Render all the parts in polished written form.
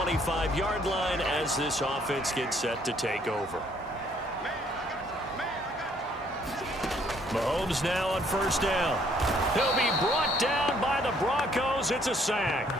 25-yard line as this offense gets set to take over. Mahomes now on first down. He'll be brought down by the Broncos. It's a sack.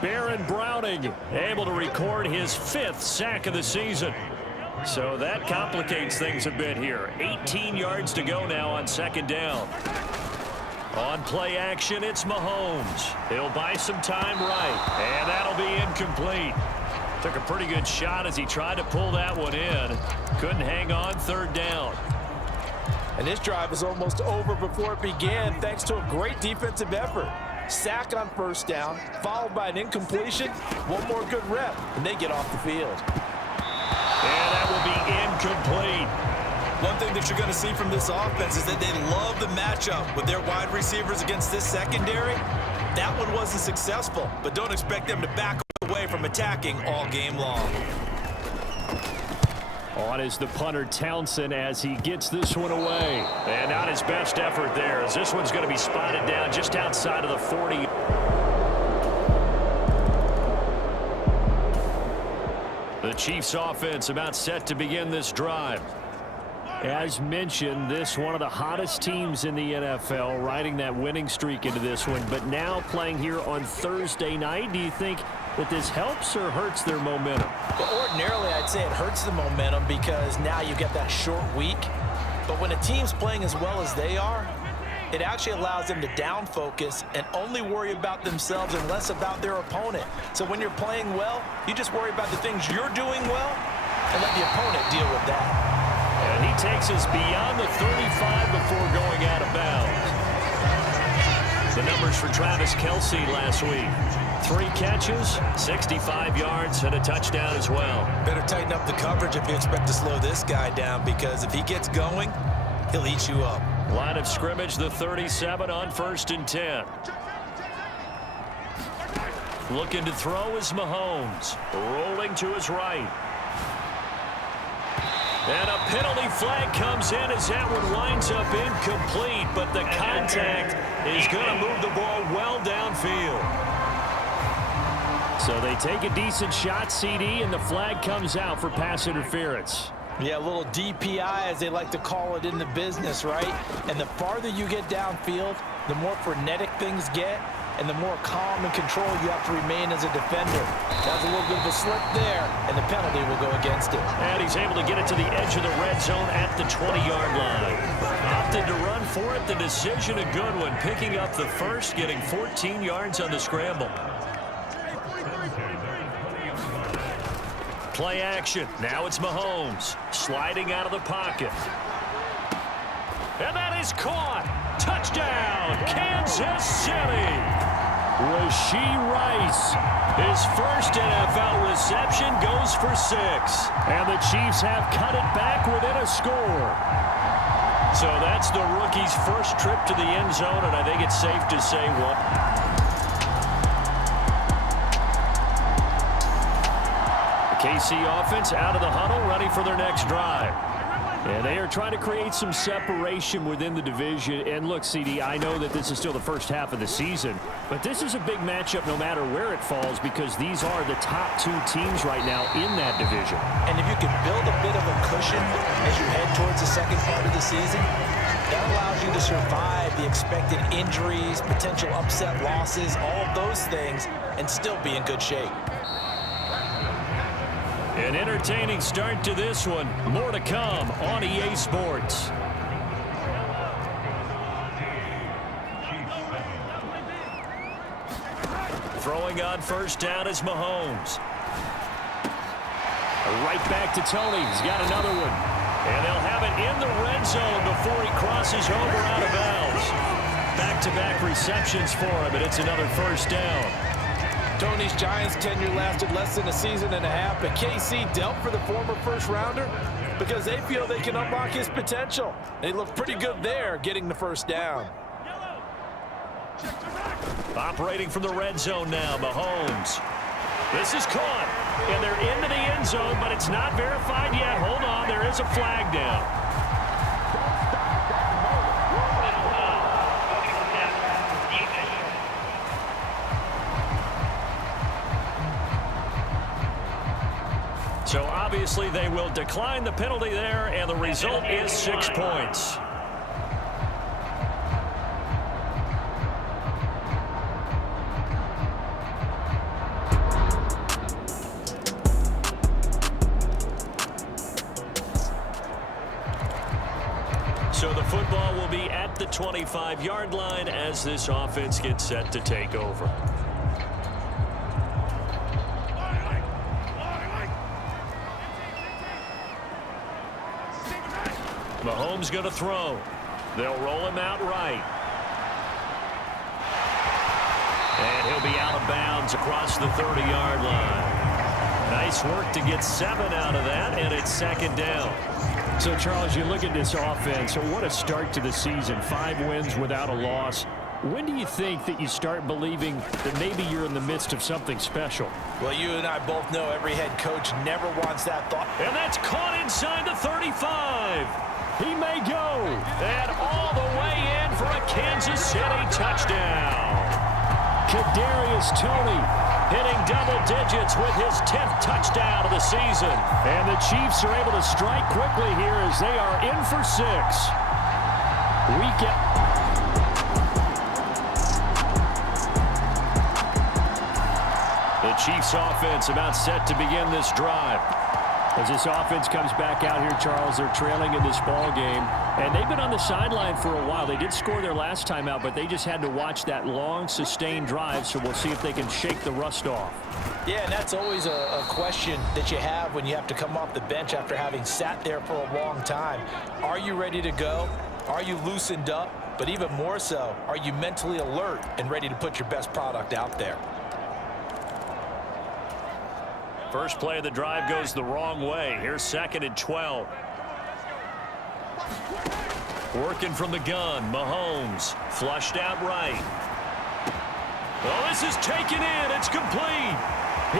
Baron Browning able to record his 5th sack of the season. So that complicates things a bit here. 18 yards to go now on second down. On play action, it's Mahomes. He'll buy some time right, and that'll be incomplete. Took a pretty good shot as he tried to pull that one in. Couldn't hang on third down. And this drive is almost over before it began thanks to a great defensive effort. Sack on first down, followed by an incompletion. One more good rep, and they get off the field. And that will be incomplete. One thing that you're going to see from this offense is that they love the matchup with their wide receivers against this secondary. That one wasn't successful, but don't expect them to back away from attacking all game long. On is the punter Townsend as he gets this one away. And not his best effort there as this one's going to be spotted down just outside of the 40. The Chiefs offense about set to begin this drive. As mentioned, this one of the hottest teams in the NFL, riding that winning streak into this one, but now playing here on Thursday night. Do you think that this helps or hurts their momentum? Well, ordinarily, I'd say it hurts the momentum because now you get that short week. But when a team's playing as well as they are, it actually allows them to down focus and only worry about themselves and less about their opponent. So when you're playing well, you just worry about the things you're doing well and let the opponent deal with that. And he takes us beyond the 35 before going out of bounds. The numbers for Travis Kelce last week. 3 catches, 65 yards, and a touchdown as well. Better tighten up the coverage if you expect to slow this guy down, because if he gets going, he'll eat you up. Line of scrimmage, the 37 on 1st and 10. Looking to throw is Mahomes. Rolling to his right. And a penalty flag comes in as that one winds up incomplete, but the contact is going to move the ball well downfield. So they take a decent shot, CD, and the flag comes out for pass interference. Yeah, a little DPI, as they like to call it in the business, right? And the farther you get downfield, the more frenetic things get, and the more calm and control you have to remain as a defender. That's a little bit of a slip there, and the penalty will go against it. And he's able to get it to the edge of the red zone at the 20-yard line. Opted to run for it. The decision, a good one. Picking up the first, getting 14 yards on the scramble. Play action. Now it's Mahomes sliding out of the pocket. And that is caught. Touchdown, Kansas City. Rashee Rice, his first NFL reception, goes for 6. And the Chiefs have cut it back within a score. So that's the rookie's first trip to the end zone, and I think it's safe to say what. The KC offense out of the huddle, ready for their next drive. And they are trying to create some separation within the division. And look, CD, I know that this is still the first half of the season, but this is a big matchup no matter where it falls, because these are the top 2 teams right now in that division. And if you can build a bit of a cushion as you head towards the second part of the season, that allows you to survive the expected injuries, potential upset losses, all of those things, and still be in good shape. An entertaining start to this one. More to come on EA Sports. Throwing on first down is Mahomes. Right back to Tony. He's got another one. And they'll have it in the red zone before he crosses over out of bounds. Back-to-back receptions for him, and it's another first down. Tony's Giants tenure lasted less than a season and a half, but KC dealt for the former first-rounder because they feel they can unlock his potential. They look pretty good there, getting the first down. Operating from the red zone now, Mahomes. This is caught, and they're into the end zone, but it's not verified yet. Hold on, there is a flag down. So obviously they will decline the penalty there, and the result is 6 points. So the football will be at the 25-yard line as this offense gets set to take over. Mahomes going to throw. They'll roll him out right. And he'll be out of bounds across the 30-yard line. Nice work to get 7 out of that, and it's 2nd down. So, Charles, you look at this offense, what a start to the season. 5 wins without a loss. When do you think that you start believing that maybe you're in the midst of something special? Well, you and I both know every head coach never wants that thought. And that's caught inside the 35. He may go. And all the way in for a Kansas City touchdown. Kadarius Toney hitting double digits with his 10th touchdown of the season. And the Chiefs are able to strike quickly here as they are in for 6. The Chiefs offense about set to begin this drive. As this offense comes back out here, Charles, they're trailing in this ball game. And they've been on the sideline for a while. They did score their last time out, but they just had to watch that long, sustained drive. So we'll see if they can shake the rust off. Yeah, and that's always a question that you have when you have to come off the bench after having sat there for a long time. Are you ready to go? Are you loosened up? But even more so, are you mentally alert and ready to put your best product out there? First play of the drive goes the wrong way. Here's 2nd and 12. Working from the gun, Mahomes flushed out right. Oh, this is taken in. It's complete.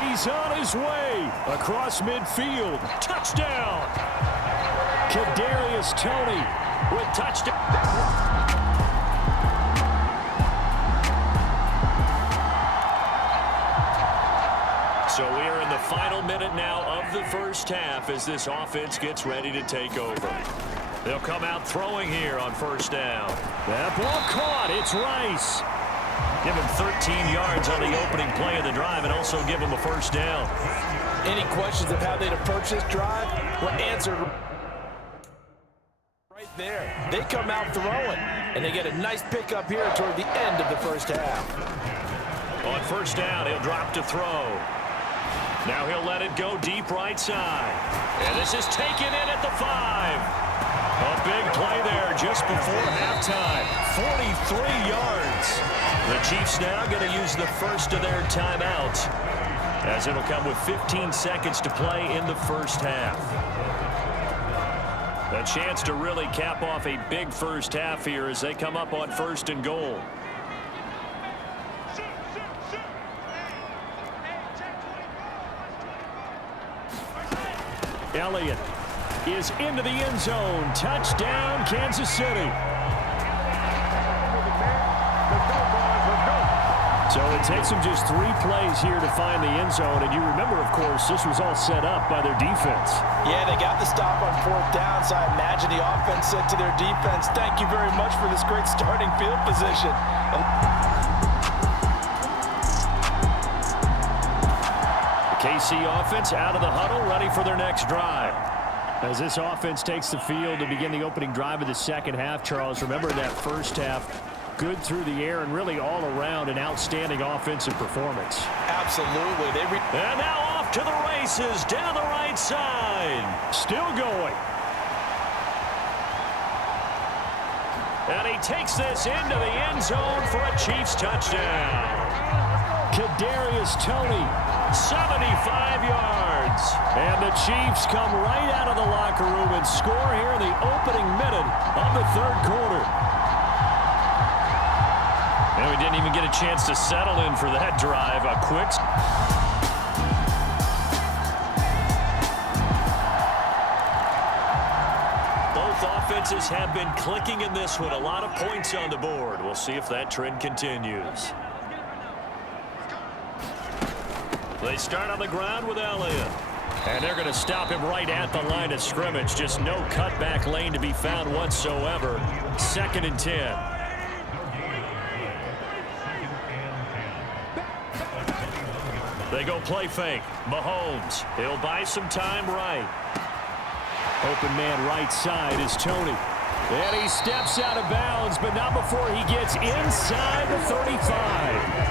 He's on his way across midfield. Touchdown. Kadarius Toney with touchdown. So we are in the final minute now of the first half as this offense gets ready to take over. They'll come out throwing here on 1st down. That ball caught. It's Rice. Give him 13 yards on the opening play of the drive and also give him a 1st down. Any questions of how they'd approach this drive were answered right there. They come out throwing, and they get a nice pickup here toward the end of the first half. On 1st down, he'll drop to throw. Now he'll let it go deep right side. And this is taken in at the 5. A big play there just before halftime. 43 yards. The Chiefs now going to use the first of their timeouts, as it'll come with 15 seconds to play in the first half. A chance to really cap off a big first half here as they come up on 1st and goal. Elliott is into the end zone. Touchdown, Kansas City. So it takes them just 3 plays here to find the end zone. And you remember, of course, this was all set up by their defense. Yeah, they got the stop on 4th down, so I imagine the offense said to their defense, thank you very much for this great starting field position. KC offense out of the huddle, ready for their next drive. As this offense takes the field to begin the opening drive of the second half, Charles, remember that first half, good through the air and really all around an outstanding offensive performance. Absolutely. And now off to the races down the right side. Still going. And he takes this into the end zone for a Chiefs touchdown. Kadarius Toney. 75 yards. And the Chiefs come right out of the locker room and score here in the opening minute of the 3rd quarter. And we didn't even get a chance to settle in for that drive. A quick... Both offenses have been clicking in this one. A lot of points on the board. We'll see if that trend continues. They start on the ground with Elliott. And they're going to stop him right at the line of scrimmage. Just no cutback lane to be found whatsoever. 2nd and 10. They go play fake. Mahomes. He'll buy some time right. Open man right side is Tony. And he steps out of bounds, but not before he gets inside the 35.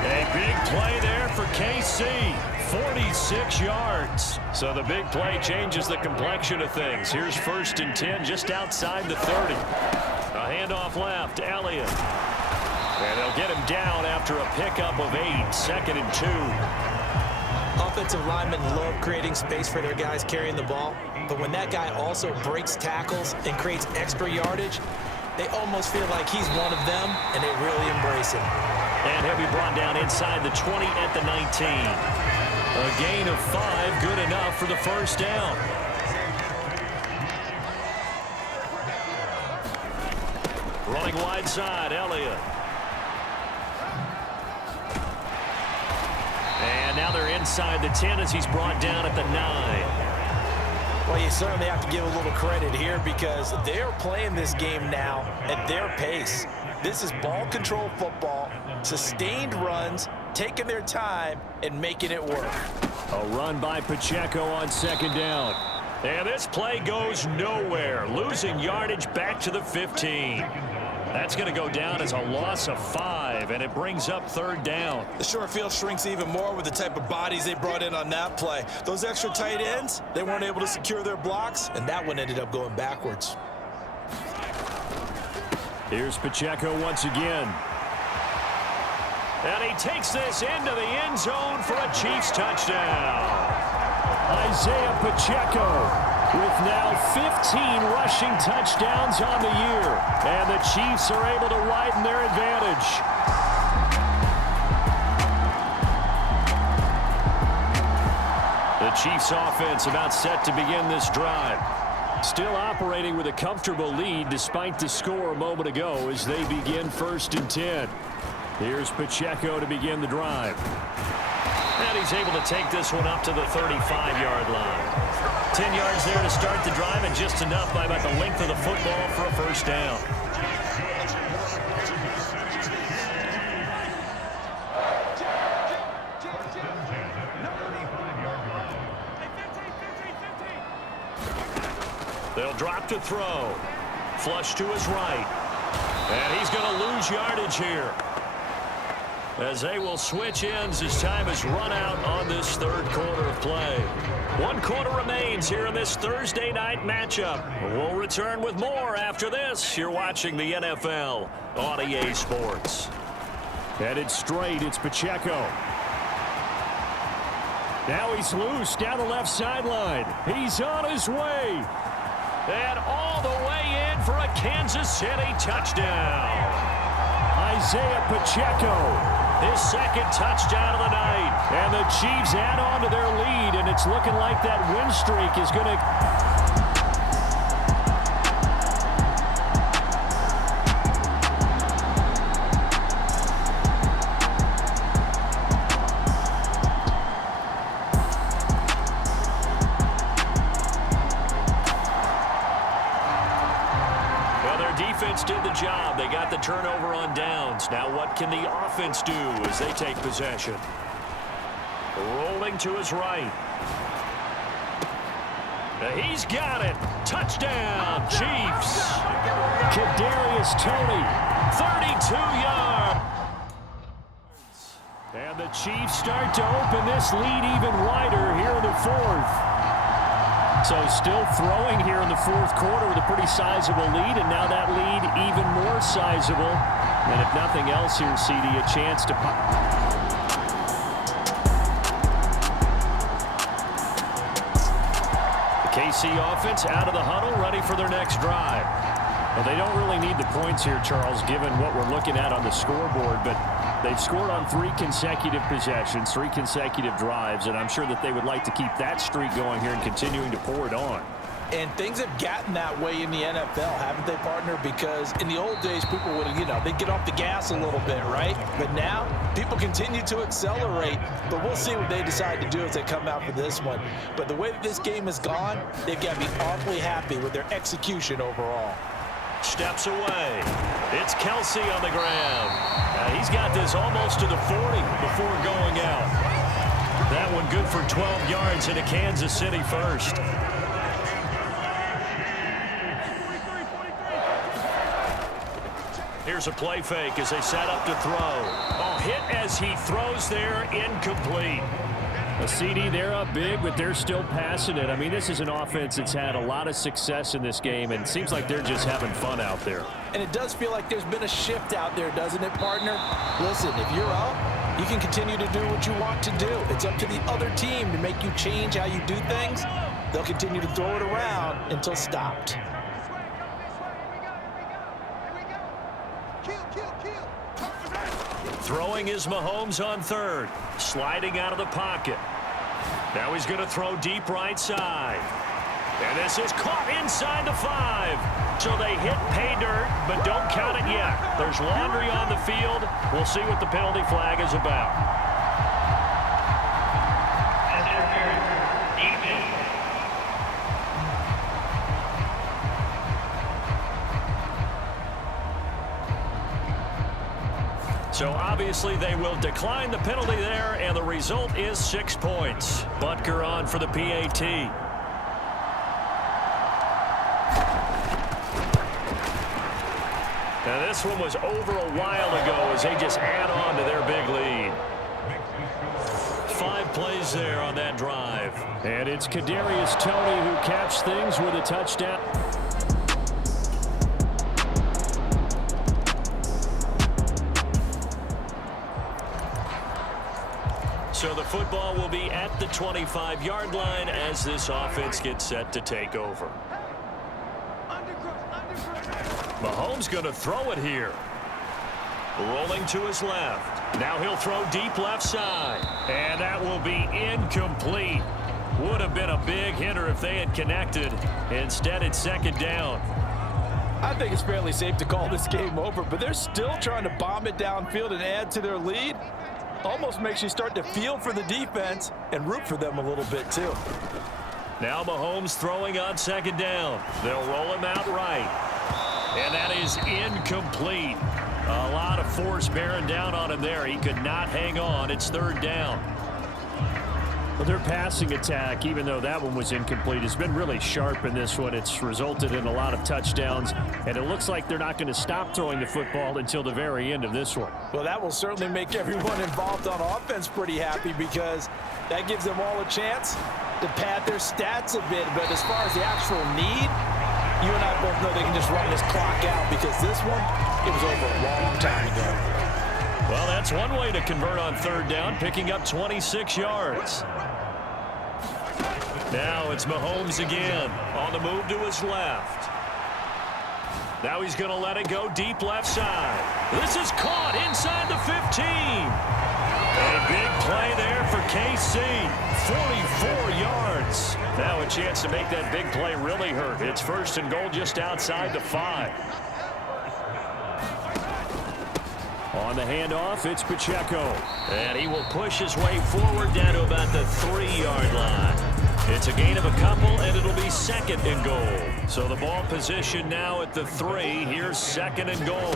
A big play there for KC. 46 yards. So the big play changes the complexion of things. Here's 1st and 10 just outside the 30. A handoff left. Elliott. And they'll get him down after a pickup of 8. 2nd and 2. Offensive linemen love creating space for their guys carrying the ball, but when that guy also breaks tackles and creates extra yardage, they almost feel like he's one of them, and they really embrace him. And he'll be brought down inside the 20 at the 19. A gain of 5, good enough for the 1st down. Running wide side, Elliott. And now they're inside the 10 as he's brought down at the 9. Well, you certainly have to give a little credit here because they're playing this game now at their pace. This is ball control football, sustained runs, taking their time and making it work. A run by Pacheco on 2nd down. And this play goes nowhere, losing yardage back to the 15. That's going to go down as a loss of 5, and it brings up 3rd down. The short field shrinks even more with the type of bodies they brought in on that play. Those extra tight ends, they weren't able to secure their blocks, and that one ended up going backwards. Here's Pacheco once again. And he takes this into the end zone for a Chiefs touchdown. Isaiah Pacheco with now 15 rushing touchdowns on the year. And the Chiefs are able to widen their advantage. The Chiefs offense about set to begin this drive. Still operating with a comfortable lead despite the score a moment ago as they begin 1st and 10. Here's Pacheco to begin the drive. And he's able to take this one up to the 35-yard line. 10 yards there to start the drive, and just enough by about the length of the football for a 1st down. They'll drop to throw. Flush to his right. And he's going to lose yardage here, as they will switch ends as time is run out on this 3rd quarter of play. 1 quarter remains here in this Thursday night matchup. We'll return with more after this. You're watching the NFL on EA Sports. Headed straight, it's Pacheco. Now he's loose down the left sideline. He's on his way. And all the way in for a Kansas City touchdown. Isaiah Pacheco. His 2nd touchdown of the night. And the Chiefs add on to their lead, and it's looking like that win streak is going to... Defense did the job. They got the turnover on downs. Now what can the offense do as they take possession? Rolling to his right. He's got it. Touchdown, Chiefs. Kadarius Toney. 32 yards. And the Chiefs start to open this lead even wider here in the 4th. So still throwing here in the 4th quarter with a pretty sizable lead, and now that lead even more sizable. And if nothing else here, CD, a chance to pop. The KC offense out of the huddle, ready for their next drive. Well, they don't really need the points here, Charles, given what we're looking at on the scoreboard, but they've scored on 3 consecutive possessions, 3 consecutive drives, and I'm sure that they would like to keep that streak going here and continuing to pour it on. And things have gotten that way in the NFL, haven't they, partner? Because in the old days, people would, they'd get off the gas a little bit, right? But now, people continue to accelerate. But we'll see what they decide to do as they come out for this one. But the way that this game has gone, they've got to be awfully happy with their execution overall. Steps away. It's Kelsey on the ground. He's got this almost to the 40 before going out. That one good for 12 yards into Kansas City first. Here's a play fake as they set up to throw. Oh, hit as he throws there, incomplete. A CD, they're up big, but they're still passing it. I mean, this is an offense that's had a lot of success in this game, and it seems like they're just having fun out there. And it does feel like there's been a shift out there, doesn't it, partner? Listen, if you're up, you can continue to do what you want to do. It's up to the other team to make you change how you do things. They'll continue to throw it around until stopped. Throwing is Mahomes on third. Sliding out of the pocket. Now he's going to throw deep right side. And this is caught inside the 5. So they hit pay dirt, but don't count it yet. There's laundry on the field. We'll see what the penalty flag is about. So obviously they will decline the penalty there, and the result is 6 points. Butker on for the PAT. Now this one was over a while ago as they just add on to their big lead. 5 plays there on that drive. And it's Kadarius Toney who catches things with a touchdown. So the football will be at the 25-yard line as this offense gets set to take over. Mahomes going to throw it here. Rolling to his left. Now he'll throw deep left side. And that will be incomplete. Would have been a big hitter if they had connected. Instead, it's second down. I think it's fairly safe to call this game over, but they're still trying to bomb it downfield and add to their lead. Almost makes you start to feel for the defense and root for them a little bit, too. Now Mahomes throwing on second down. They'll roll him out right. And that is incomplete. A lot of force bearing down on him there. He could not hang on. It's third down. Well, their passing attack, even though that one was incomplete, has been really sharp in this one. It's resulted in a lot of touchdowns, and it looks like they're not going to stop throwing the football until the very end of this one. Well, that will certainly make everyone involved on offense pretty happy because that gives them all a chance to pad their stats a bit. But as far as the actual need, you and I both know they can just run this clock out because this one, it was over a long time ago. Well, that's one way to convert on third down, picking up 26 yards. Now it's Mahomes again on the move to his left. Now he's going to let it go deep left side. This is caught inside the 15. A big play there for KC. 44 yards. Now a chance to make that big play really hurt. It's first and goal just outside the 5. On the handoff, it's Pacheco. And he will push his way forward down to about the 3-yard line. It's a gain of a couple, and it'll be second and goal. So the ball position now at the 3. Here's second and goal.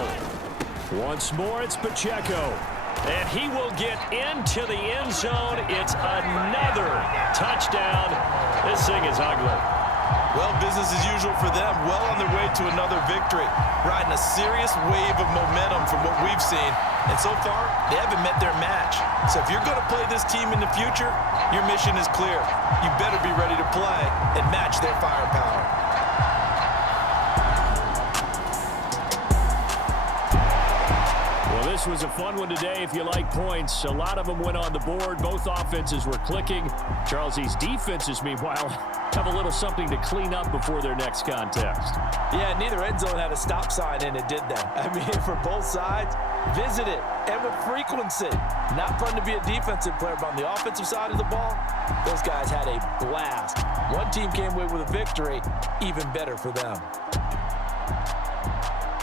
Once more, it's Pacheco. And he will get into the end zone. It's another touchdown. This thing is ugly. Well, business as usual for them. Well on their way to another victory. Riding a serious wave of momentum from what we've seen. And so far, they haven't met their match. So if you're going to play this team in the future, your mission is clear. You better be ready to play and match their firepower. Well, this was a fun one today if you like points. A lot of them went on the board. Both offenses were clicking. Charles, these defenses, meanwhile, have a little something to clean up before their next contest. Yeah, neither end zone had a stop sign in it, did they? I mean, for both sides, visit it, and with frequency. Not fun to be a defensive player, but on the offensive side of the ball, those guys had a blast. One team came away with a victory, even better for them.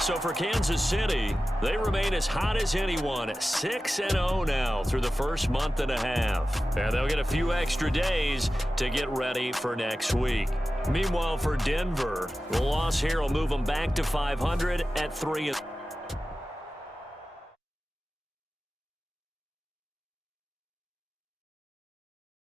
So for Kansas City, they remain as hot as anyone, 6-0 now through the first month and a half. And they'll get a few extra days to get ready for next week. Meanwhile, for Denver, the loss here will move them back to 500 at 3.